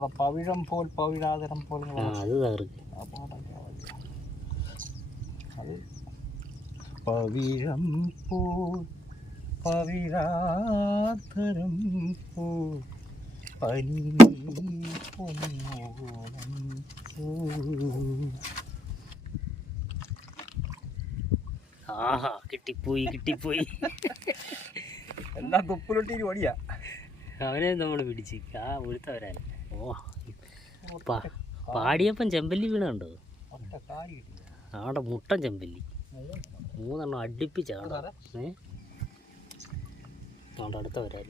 പവിഴം പോൽ പവിഴാതരം പോൽ അത് തകർക്ക്. അത് പവിഴം പോൽ പവിഴാതരം പോൽ പനി പൊന്നോളം ആഹാ കിട്ടിപ്പോയി എല്ലാം തൊപ്പിലൊട്ടി ഓടിയാ. അവനെ നമ്മൾ പിടിച്ച് ഉഴുത്തവരാണ്. ഓ പാടിയപ്പം ചെമ്പല്ലി വീണുണ്ടോ? ആടെ മുട്ടൻ ചെമ്പല്ലി 3 എണ്ണം അടുപ്പിച്ചാണ്. അടുത്ത വരാൻ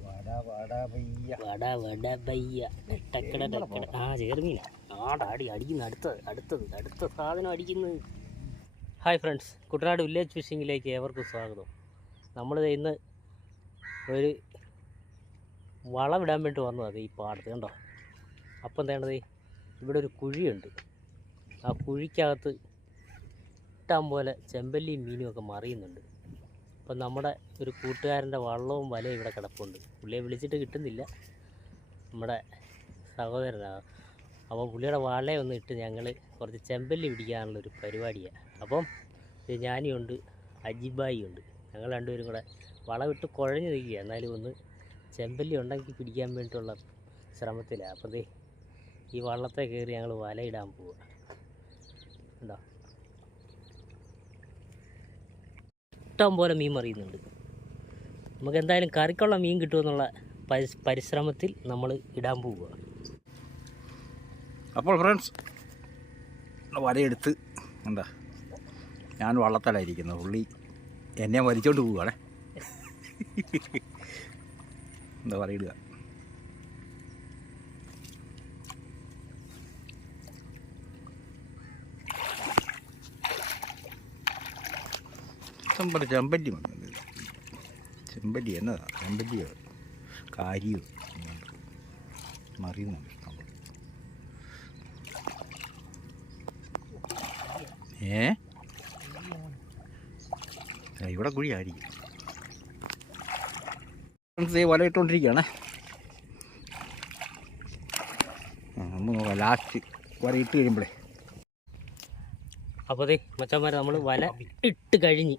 ചേർമീന അടിക്കുന്നു. അടുത്ത സാധനം അടിക്കുന്നു. ഹായ് ഫ്രണ്ട്സ്, കുട്ടനാട് വില്ലേജ് ഫിഷിങ്ങിലേക്ക് ഏവർക്കും സ്വാഗതം. നമ്മൾ ഇന്ന് ഒരു വളമിടാൻ വേണ്ടി വന്നത് ഈ പാടത്ത് കണ്ടോ. അപ്പം വേണ്ടത് ഇവിടെ ഒരു കുഴിയുണ്ട്. ആ കുഴിക്കകത്ത് ഇഷ്ടം പോലെ ചെമ്പല്ലിയും മീനും ഒക്കെ മറിയുന്നുണ്ട്. അപ്പം നമ്മുടെ ഒരു കൂട്ടുകാരൻ്റെ വള്ളവും വലയും ഇവിടെ കിടപ്പുണ്ട്. പുള്ളിയെ വിളിച്ചിട്ട് കിട്ടുന്നില്ല, നമ്മുടെ സഹോദരനാണ്. അപ്പോൾ പുള്ളിയുടെ വലയൊന്ന് ഇട്ട് ഞങ്ങൾ കുറച്ച് ചെമ്പല്ലി പിടിക്കാനുള്ളൊരു പരിപാടിയാണ്. അപ്പം ഞാനിയുണ്ട്, അജിബായി ഉണ്ട്. ഞങ്ങൾ രണ്ടുപേരും കൂടെ വളമിട്ട് കുഴഞ്ഞു നിൽക്കുക. എന്നാലും ഒന്ന് ചെമ്പല്ലി ഉണ്ടെങ്കിൽ പിടിക്കാൻ വേണ്ടിയിട്ടുള്ള ശ്രമത്തിലാണ്. അപ്പം ഈ വള്ളത്തെ കയറി ഞങ്ങൾ വലയിടാൻ പോവുക. ഉണ്ടോ, ഇഷ്ടം പോലെ മീൻ മറിയുന്നുണ്ട്. നമുക്ക് എന്തായാലും കറിക്കുള്ള മീൻ കിട്ടുമെന്നുള്ള പരിശ്രമത്തിൽ നമ്മൾ ഇടാൻ പോവുക. അപ്പോൾ ഫ്രണ്ട്സ്, വലയെടുത്ത് എന്താ ഞാൻ വള്ളത്തിലായിരിക്കുന്നത്. പുള്ളി എന്നെ വലിച്ചോണ്ട് പോവുകയാണേ. എന്താ വലയിടുക. ചെമ്പല്ലി വന്നത്. ചെമ്പല്ലി എന്നതാ, ചെമ്പല്ലിയോ കാര്യോ മറിയുന്നുണ്ട് ഇഷ്ടം. ഇവിടെ കുഴിയായിരിക്കും. വല ഇട്ടുകൊണ്ടിരിക്കുകയാണേ. നമ്മൾ നോക്കാം ലാസ്റ്റ് വല ഇട്ട് കഴിയുമ്പോഴേ. അപ്പോൾ മച്ചന്മാരെ നമ്മൾ വല ഇട്ട് കഴിഞ്ഞ്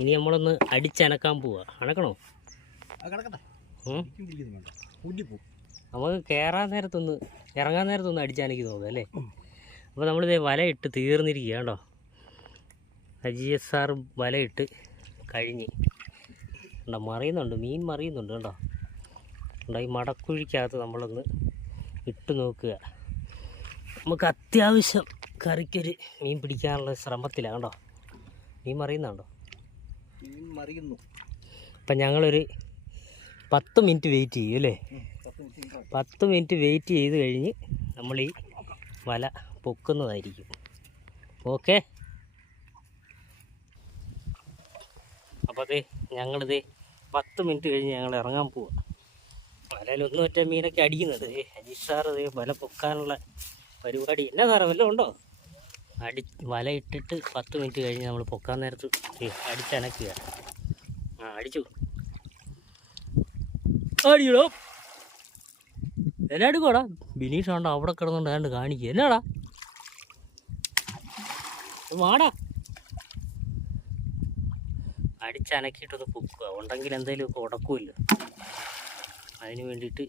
ഇനി നമ്മളൊന്ന് അടിച്ചനക്കാൻ പോവുക. അനക്കണോ? നമുക്ക് കയറാൻ നേരത്തൊന്ന് ഇറങ്ങാൻ നേരത്തൊന്ന് അടിച്ചനക്കി നോക്കാം അല്ലേ. അപ്പോൾ നമ്മളിത് വല ഇട്ട് തീർന്നിരിക്കുക കേട്ടോ. അജിഎസ്ആർ വലയിട്ട് കഴിഞ്ഞ് ഉണ്ടോ, മറിയുന്നുണ്ട്, മീൻ മറിയുന്നുണ്ട് കേട്ടോ. ഉണ്ടോ, ഈ മടക്കുഴിക്കകത്ത് നമ്മളൊന്ന് ഇട്ട് നോക്കുക. നമുക്ക് അത്യാവശ്യം കറിക്കൊരു മീൻ പിടിക്കാനുള്ള ശ്രമത്തിലാണ് കേട്ടോ. മീൻ മറിയുന്നുണ്ടോ? മീൻ മറിയുന്നു. അപ്പം ഞങ്ങളൊരു 10 മിനിറ്റ് വെയിറ്റ് ചെയ്യും അല്ലേ. 10 മിനിറ്റ് വെയിറ്റ് ചെയ്ത് കഴിഞ്ഞ് നമ്മൾ ഈ വല പൊക്കുന്നതായിരിക്കും. ഓക്കെ. അപ്പോൾ ഞങ്ങളിത് 10 മിനിറ്റ് കഴിഞ്ഞ് ഞങ്ങൾ ഇറങ്ങാൻ പോവുക. വലയിൽ ഒറ്റ മീനൊക്കെ അടിക്കുന്നത്. അജീഷ് സാർ വല പൊക്കാനുള്ള പരിപാടി. എന്നാ സാറേ വല്ലതും ഉണ്ടോ? വല ഇട്ടിട്ട് 10 മിനിറ്റ് കഴിഞ്ഞ് നമ്മൾ പൊക്കാൻ നേരത്ത് അടിച്ചനക്കുക. അടിച്ചു അടിയടോ. എന്നാ എടുക്കോടാ. ബിനീഷ് ഉണ്ടോ അവിടെ കിടന്നുണ്ടാണ്ട് കാണിക്കുക. എന്നാടാ വാടാ. അടിച്ചനക്കിയിട്ടൊന്ന് പൊക്കുക. ഉണ്ടെങ്കിൽ എന്തെങ്കിലുമൊക്കെ ഉടക്കുമല്ലോ. അതിന് വേണ്ടിയിട്ട്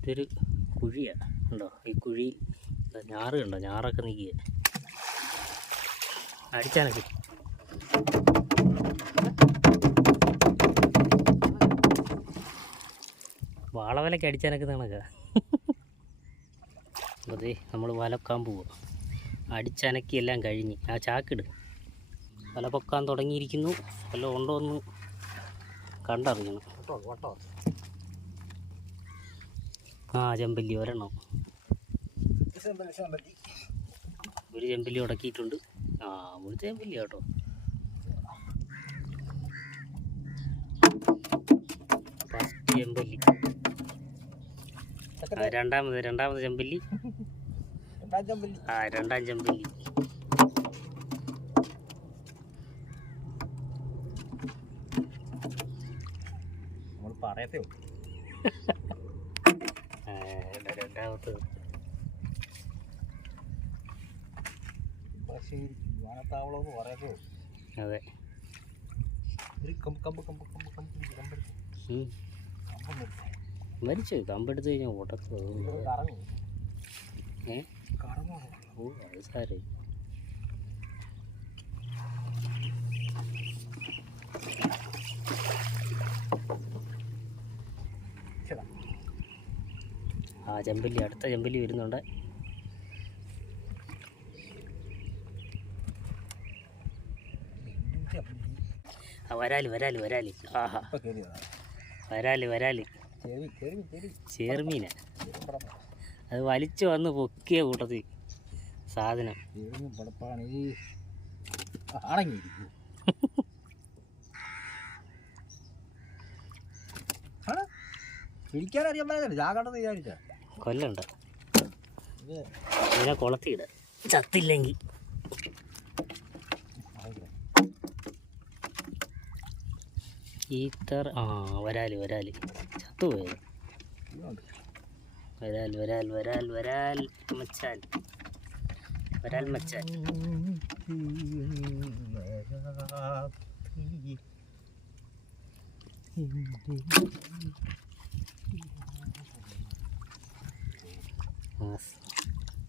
ഇതൊരു കുഴിയാണ് ഉണ്ടോ. ഈ കുഴിയിൽ ഞാറ് കണ്ടോ, ഞാറൊക്കെ നിൽക്കുക. അടിച്ചാനൊക്കെ വാളവലൊക്കെ അടിച്ചാനൊക്കെ കണക്കാ. അപ്പോൾ നമ്മൾ വലക്കാൻ പോവുക. അടിച്ചനക്കി എല്ലാം കഴിഞ്ഞ് ആ ചാക്കിട്. വല പൊക്കാൻ തുടങ്ങിയിരിക്കുന്നു. വല്ലതും ഉണ്ടോ എന്ന് കണ്ടറിയണം. ചെമ്പല്ലി ഒരെണ്ണം. ഒരു ചെമ്പല്ലി ഉടക്കിയിട്ടുണ്ട്. ഒരു ചെമ്പല്ലി കേട്ടോ. ഫസ്റ്റ് ചെമ്പല്ലി. രണ്ടാമത് ചെമ്പല്ലി. രണ്ടാം ചെമ്പല്ലി. പറയത്തേ രണ്ടാമത്തെ വിമാനത്താവളം എന്ന് പറയത്തേ. അതെ. ഒരു കമ്പ് കമ്പ് കമ്പ് കമ്പ് കമ്പ് കമ്പെടുത്ത് മരിച്ചു. കമ്പെടുത്ത് കഴിഞ്ഞാൽ ഉടക്ക് കറങ്ങും. ഓ അത് സാരേ. ആ ചെമ്പല്ലി, അടുത്ത ചെമ്പല്ലി വരുന്നുണ്ട്. വരാല് വരാല് വരാല്. ആഹാ വരാല് വരാല്. ചേർമീന. അത് വലിച്ചു വന്ന് പൊക്കിയ കൂട്ടത്തിൽ സാധനം. പിടിക്കാനറിയാൻ ജാഗ്രത വിചാരിച്ച കൊല്ലണ്ട. ഇതിനെ കുളത്തിയിട ചത്തില്ലെങ്കിൽ. വരാല് വരാല് ചത്തുപോയത്. വരാൽ വരാൽ വരാൽ വരാൽ മച്ചാൻ, വരാൽ മച്ചാൻ.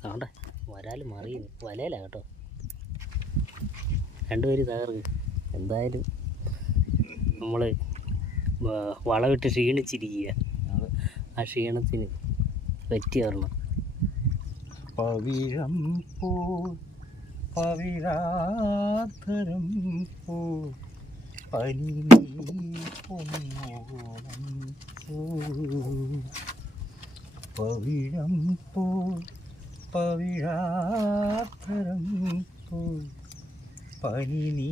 ആണ്ടെ വരാൽ മറിയുന്നു. വലയില കേട്ടോ. രണ്ടുപേര് തകർക്ക്. എന്തായാലും നമ്മൾ വളമിട്ട് ക്ഷീണിച്ചിരിക്കുക. ആ ക്ഷീണത്തിന് പറ്റി വരണം. പവിഴം പോ പവിഴാധരം പോ പനി പൊന്നോളം പോ. പവിഴം പോ പവിഴാധരം പോ പനി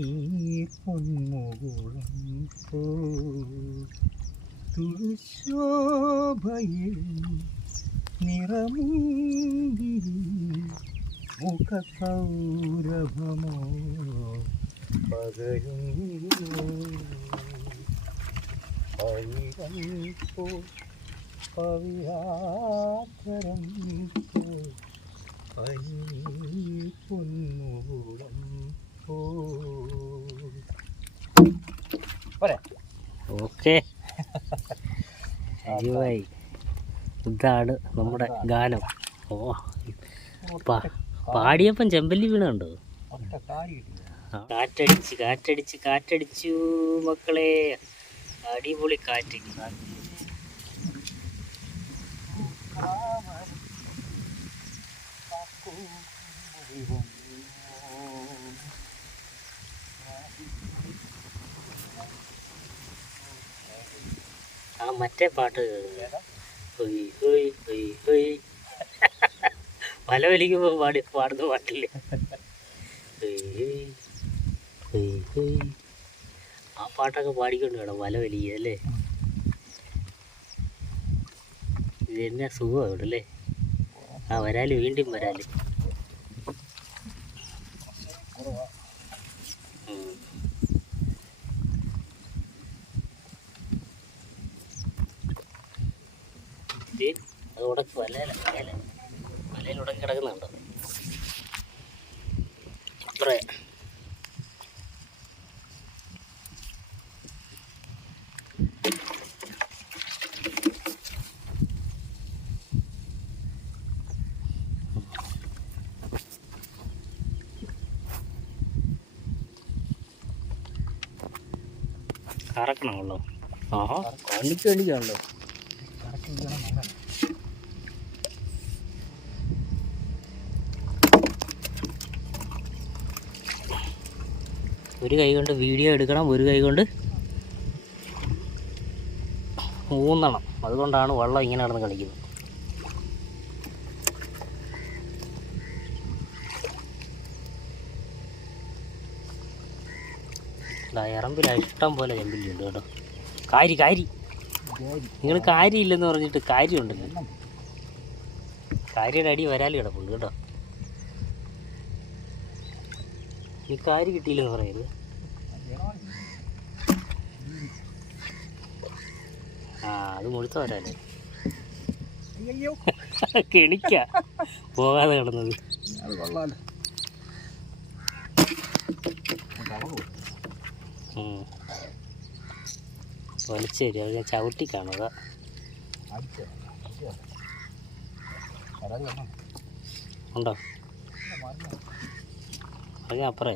പൊന്നോളം പോ. തുളശോഭയിൽ നിറമുന്തിരി മുഖസൗരഭമോ പകരുന്നു. പവിഴം പോ പവിഴാധരം പോ പനി പൊന്നോളം പോ. ഓക്കെ. അയ്യോയ്, ഇതാണ് നമ്മുടെ ഗാനം. ഓ പാടിയപ്പം ചെമ്പല്ലി വീണുണ്ടോ? കാറ്റടിച്ച് കാറ്റടിച്ച് കാറ്റടിച്ചു മക്കളെ. അടിപൊളി കാറ്റ്. ആ മറ്റേ പാട്ട് വല വലിക്കുമ്പോൾ പാടുന്ന പാട്ടില്ലേ? ആ പാട്ടൊക്കെ പാടിക്കൊണ്ട് വേണം വല വലിക്കുക അല്ലേ? ഇത് തന്നെ സുഖം ഇവിടെ അല്ലേ? ആ വരാല്, വീണ്ടും വരാല്. അത് ഉടക്ക് വലയിൽ ഉടക്കി കിടക്കുന്നുണ്ടോ? ഇത്ര കറക്കണമല്ലോ. ആഹാ കണ്ണിക്കണ്ണിക്കാണല്ലോ. ഒരു കൈ കൊണ്ട് വീഡിയോ എടുക്കണം, ഒരു കൈ കൊണ്ട് ഊന്നണം. അതുകൊണ്ടാണ് വെള്ളം ഇങ്ങനെ നടന്ന് കളിക്കുന്നത്. ഇറമ്പില ഇഷ്ടം പോലെ ചെമ്പല്ലി ഉണ്ട് കേട്ടോ. കാരി കാരി നിങ്ങൾ കാര്യമില്ലെന്ന് പറഞ്ഞിട്ട് കാര്യമുണ്ടല്ലോ. കാര്യയുടെ അടി വരാല് കിടപ്പുണ്ട് കേട്ടോ. ഈ കാരി കിട്ടിയില്ലെന്ന് പറയരുത്. ആ അത് മുഴുത്ത വരാല്ലേ അയ്യോ കെണിക്ക പോകാതെ കിടന്നത്. അത് കൊള്ളാലോ. വലിച്ചേരി അത് ഞാൻ ചവിട്ടി കാണുക. ഉണ്ടോ അത് അപ്പറേ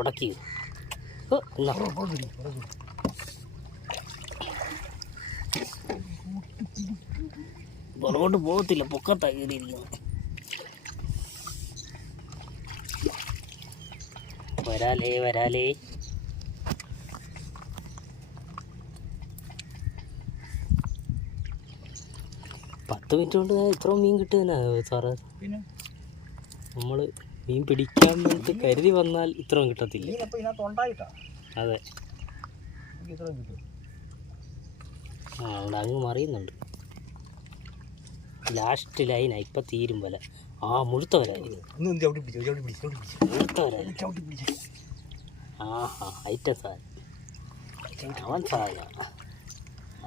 ഉടക്കി പുറകോട്ട് പോകത്തില്ല, പൊക്കത്താ കയറിയിരിക്കുന്നു. വരാലേ വരാലേ. പത്ത് മിനിറ്റ് കൊണ്ട് ഇത്ര മീൻ കിട്ടുന്ന സാറേ. പിന്നെ നമ്മൾ മീൻ പിടിക്കാൻ വേണ്ടി കരുതി വന്നാൽ ഇത്രയും കിട്ടത്തില്ല. അതെ ആ അവിടെ അങ്ങ് മറിയുന്നുണ്ട്. ലാസ്റ്റ് ലൈനാ ഇപ്പം തീരും വല. ആ മുഴുത്ത വരായിരുന്നു, മുഴുത്ത വരായിരുന്നു. ആഹാ ഐറ്റം സാധനം.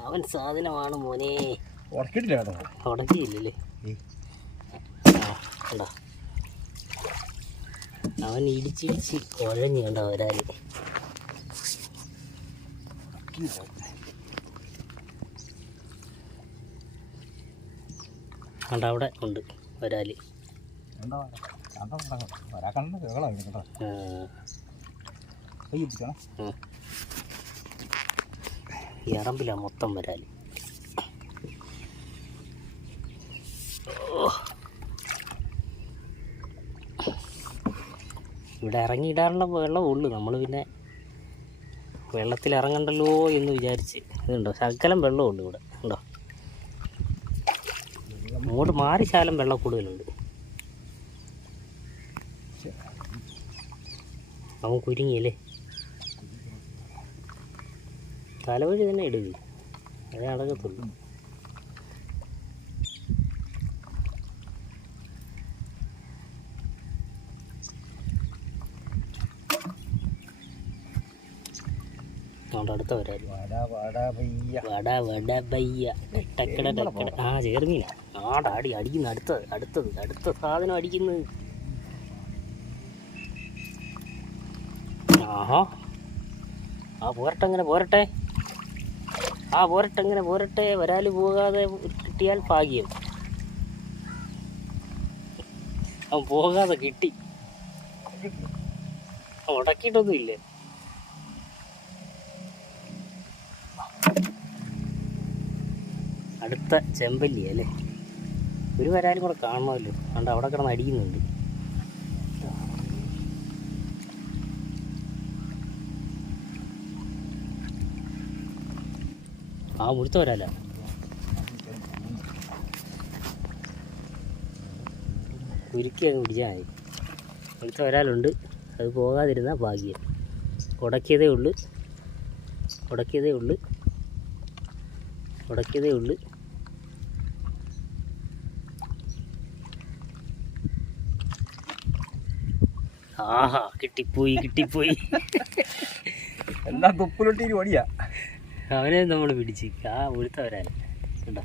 അവൻ സാധനമാണ് മോനെ. ഉടക്കിയില്ലല്ലേ? കണ്ടോ അവൻ ഇടിച്ചിടിച്ച് കുഴഞ്ഞ് കണ്ട വരാല്. കണ്ട അവിടെ ഉണ്ട് വരാല്. ഇറമ്പില്ല മൊത്തം വരാല്. ഇവിടെ ഇറങ്ങിയിടാനുള്ള വെള്ളം ഉള്ളു. നമ്മൾ പിന്നെ വെള്ളത്തിൽ ഇറങ്ങണ്ടല്ലോ എന്ന് വിചാരിച്ച്. ഇതുണ്ടോ ശകലം വെള്ളമുണ്ട് ഇവിടെ. ഉണ്ടോ അങ്ങോട്ട് മാറി ശാലം വെള്ളം കൂടുതലുണ്ട്. അവൻ കുരുങ്ങിയല്ലേ? തലവഴി തന്നെ ഇടുക, അതേ അടക്കത്തുള്ളൂ. അടുത്ത വരാല് ആ ചേർമീന. ആടാടി അടിക്കുന്നു. അടുത്ത സാധനം അടിക്കുന്നു. ആഹാ ആ പോരട്ടെങ്ങനെ പോരട്ടെ. ആ പോരട്ടെ. വരാല് പോകാതെ കിട്ടിയാൽ ഭാഗ്യം. അവൻ പോകാതെ കിട്ടി. ഉടക്കിയിട്ടൊന്നും ഇല്ലേ? അടുത്ത ചെമ്പല്ലി അല്ലേ? ഒരു വരാലും കൂടെ കാണണമല്ലോ. അതുകൊണ്ട് അവിടെ കിടന്ന് അടിക്കുന്നുണ്ട്. ആ മുഴുത്ത വരാല. ഉരുക്കി അങ്ങ് പിടിച്ചാൽ മതി. മുഴുത്ത വരാലുണ്ട്, അത് പോകാതിരുന്നാൽ ഭാഗ്യം. ഉടക്കിയതേ ഉള്ളു. ആഹാ കിട്ടിപ്പോയി. എല്ലാം തുപ്പിലിട്ടീര് ഓടിയാ. അവനെ നമ്മൾ പിടിച്ച്. ആ മുഴുത്ത വരാൻ കേട്ടോ.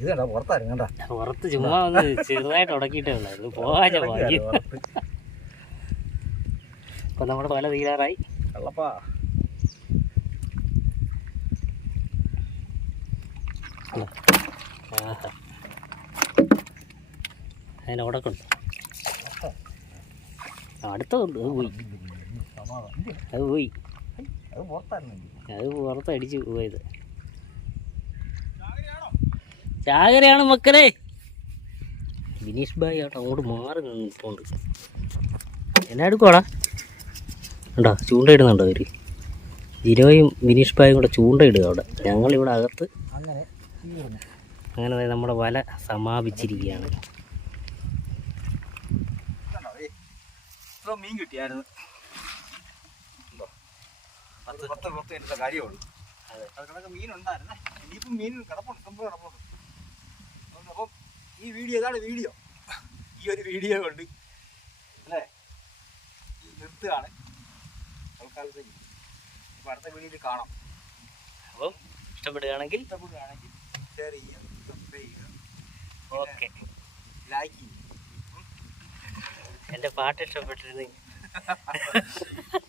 ഇതേടാ പുറത്തായിരുന്നു കേട്ടോ. പുറത്ത് ചുമ്മാ ഒന്ന് ചെറുതായിട്ട് ഉടക്കിയിട്ടേ ഉള്ളായിരുന്നു. പോകാൻ ഭാഗ്യം. അപ്പം നമ്മുടെ വല തീരാറായി. കള്ളപ്പാ ആഹാ അതിനെ ഉടക്കുണ്ട്. അടുത്തതുണ്ട്, അത് പോയി. അത് പുറത്തടിച്ച് പോയത്. ചാകരയാണ് മക്കളെ. ബിനീഷ് ഭായ് ആട്ടോ അങ്ങോട്ട് മാറി നിന്നിട്ടുണ്ട്. എന്നാ എടുക്കുവാടാ? ഉണ്ടോ ചൂണ്ടയിടുന്നുണ്ടോ അവർ? ജിനോയും ബിനീഷ് ഭായും കൂടെ ചൂണ്ടയിടുക അവിടെ. ഞങ്ങളിവിടെ അകത്ത്. അങ്ങനെ നമ്മുടെ വല സമാപിച്ചിരിക്കുകയാണ്. മീൻ കിട്ടിയായിരുന്നു. 10 കാര്യമുള്ളൂ. അതിനൊക്കെ മീനുണ്ടായിരുന്നേ. ഇനിയിപ്പം മീൻ കിടപ്പുണ്ട്, സംഭവം കിടപ്പുണ്ട്. അപ്പം ഈ വീഡിയോ ഇതാണ് വീഡിയോ. ഈ ഒരു വീഡിയോ കൊണ്ട് അല്ലേ ഈ നിർത്തുകയാണ് തൽക്കാലത്തേക്ക്. ഇപ്പം അടുത്ത വീഡിയോയിൽ കാണാം. അപ്പം ഇഷ്ടപ്പെടുകയാണെങ്കിൽ ഷെയർ ചെയ്യുക, സബ്സ്ക്രൈബ് ചെയ്യുക, ഓക്കെ, ലൈക്ക് ചെയ്യുക. എൻ്റെ പാട്ട് ഇഷ്ടപ്പെട്ടിരുന്നെങ്കിൽ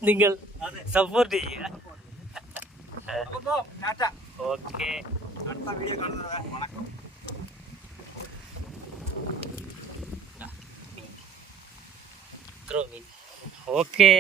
നിങ്ങൾ സപ്പോർട്ട് ചെയ്യുക. ഓക്കെ, അടുത്ത വീഡിയോ കാണുന്നത് വണക്കം. ഓക്കെ.